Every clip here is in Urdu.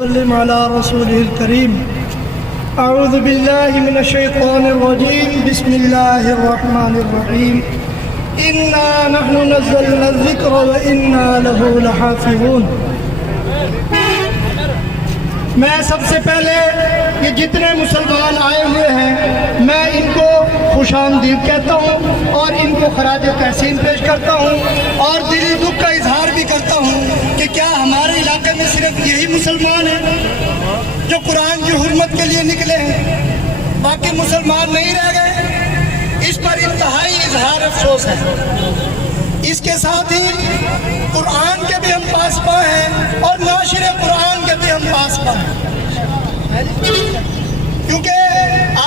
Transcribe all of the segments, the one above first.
وسلم على رسوله الكريم اعوذ بالله من الشيطان الرجيم بسم الله الرحمن الرحيم انا نحن نزلنا الذكر وانا له لحافظون۔ میں سب سے پہلے یہ جتنے مسلمان آئے ہوئے ہیں میں ان کو خوش آمدید کہتا ہوں اور ان کو خراج تحسین پیش کرتا ہوں اور دلی دکھ کا اظہار بھی کرتا ہوں کہ کیا ہمارے علاقے میں صرف یہی مسلمان ہیں جو قرآن کی حرمت کے لیے نکلے ہیں، باقی مسلمان نہیں رہ گئے؟ اس پر انتہائی اظہار افسوس ہے۔ اس کے ساتھ ہی قرآن کے بھی ہم پاسباں ہیں اور ناشر قرآن کے بھی ہم پاسباں ہیں، کیونکہ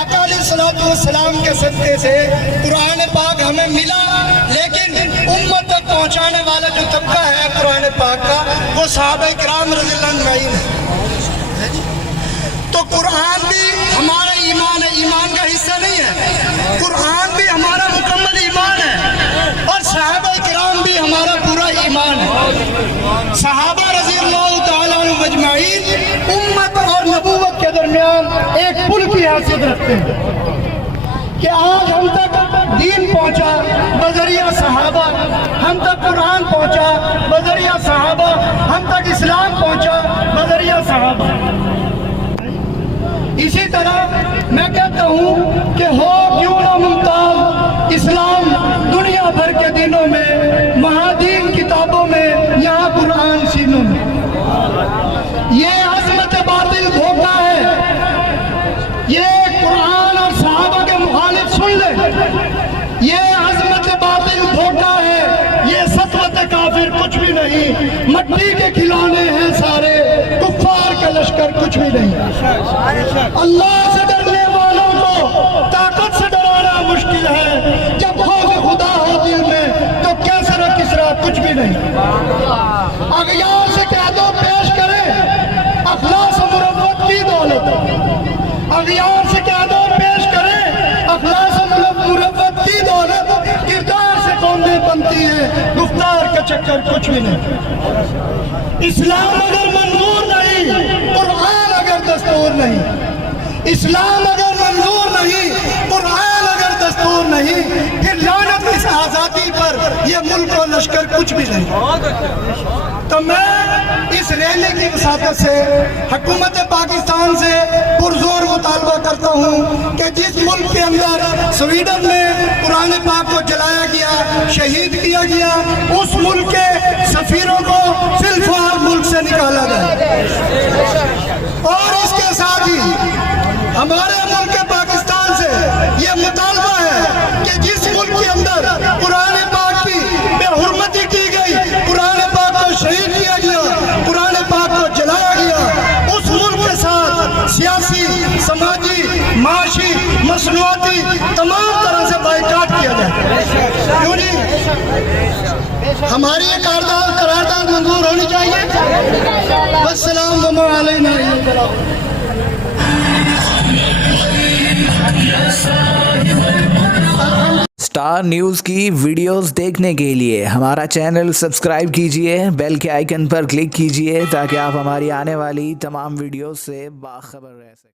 آقا علیہ الصلوۃ والسلام کے صدقے سے قرآن پاک ہمیں ملا، لیکن امت تک پہنچانے والا جو طبقہ ہے قرآن پاک کا وہ صحابہ کرام رضی اللہ عنہ ہے۔ تو قرآن بھی ہمارا ایمان ہے، ایمان کا حصہ نہیں ہے، قرآن بھی ہمارا مکمل ایمان ہے اور صحابہ کرام بھی ہمارا پورا ایمان ہے۔ صحابہ رضی اللہ تعالیٰ عنہ مجمعین امت اور نبوت کے درمیان ایک پل کی حیثیت رکھتے ہیں کہ آج ہم تک دین پہنچا بذریعہ صحابہ، ہم تک قرآن پہنچا بذریعہ صحابہ، ہم تک اسلام پہنچا بذریعہ صحابہ۔ اسی طرح میں کہتا ہوں کہ ہو کیوں نہ ممتاز اسلام دنیا بھر کے دینوں میں، مہادین کتابوں میں، یہاں قرآن سینوں میں۔ یہ عظمت باطل دھوکہ ہے، یہ قرآن اور صحابہ کے مخالف سن لے، یہ عظمت باطل دھوکہ ہے، یہ سطوت کافر کچھ بھی نہیں، مٹی کے کھلونے ہیں سارے، کفار کا لشکر کچھ بھی نہیں۔ اللہ سے ڈرنے والوں کو طاقت سے ڈرانا مشکل ہے، جب خوف خدا ہو دل میں تو کیسر و کسرا کچھ بھی نہیں۔ اغیار سے کہہ دو پیش کریں اخلاص و مروت کی دولت، اغیار سے کہہ دو پیش کریں اخلاص و مروت کی دولت، کردار سے قومیں بنتی ہیں، گفتار کا چکر کچھ بھی نہیں۔ اسلام اگر منظور نہیں، قرآن اگر دستور نہیں، اسلام اگر منظور نہیں، قرآن اگر دستور نہیں، پھر لعنت اس آزادی پر، یہ ملک و لشکر کچھ بھی نہیں۔ تو میں اس ریلی کی وساطت سے حکومت پاکستان سے پرزور مطالبہ کرتا ہوں کہ جس ملک کے اندر سویڈن میں قرآن پاک کو جلایا گیا، شہید کیا گیا، اس ملک کے سفیروں کو فی الفور ملک سے نکالا جائے۔ اور اس کے ساتھ ہی ہمارے ملک پاکستان سے یہ مطالبہ ہے کہ جس ملک کے اندر قرآن پاک کی بے حرمتی کی گئی، قرآن پاک کو شہید کیا گیا، قرآن پاک کو جلایا گیا، اس ملک کے ساتھ سیاسی، سماجی، معاشی، مصنوعاتی تمام طرح سے بائیکاٹ کیا جائے۔ کیوں نہیں؟ ہماری یہ قرارداد منظور ہونی چاہیے۔ والسلام علینا۔ سٹار نیوز کی ویڈیوز دیکھنے کے لیے ہمارا چینل سبسکرائب کیجئے، بیل کے آئیکن پر کلک کیجئے تاکہ آپ ہماری آنے والی تمام ویڈیوز سے باخبر رہ سکیں۔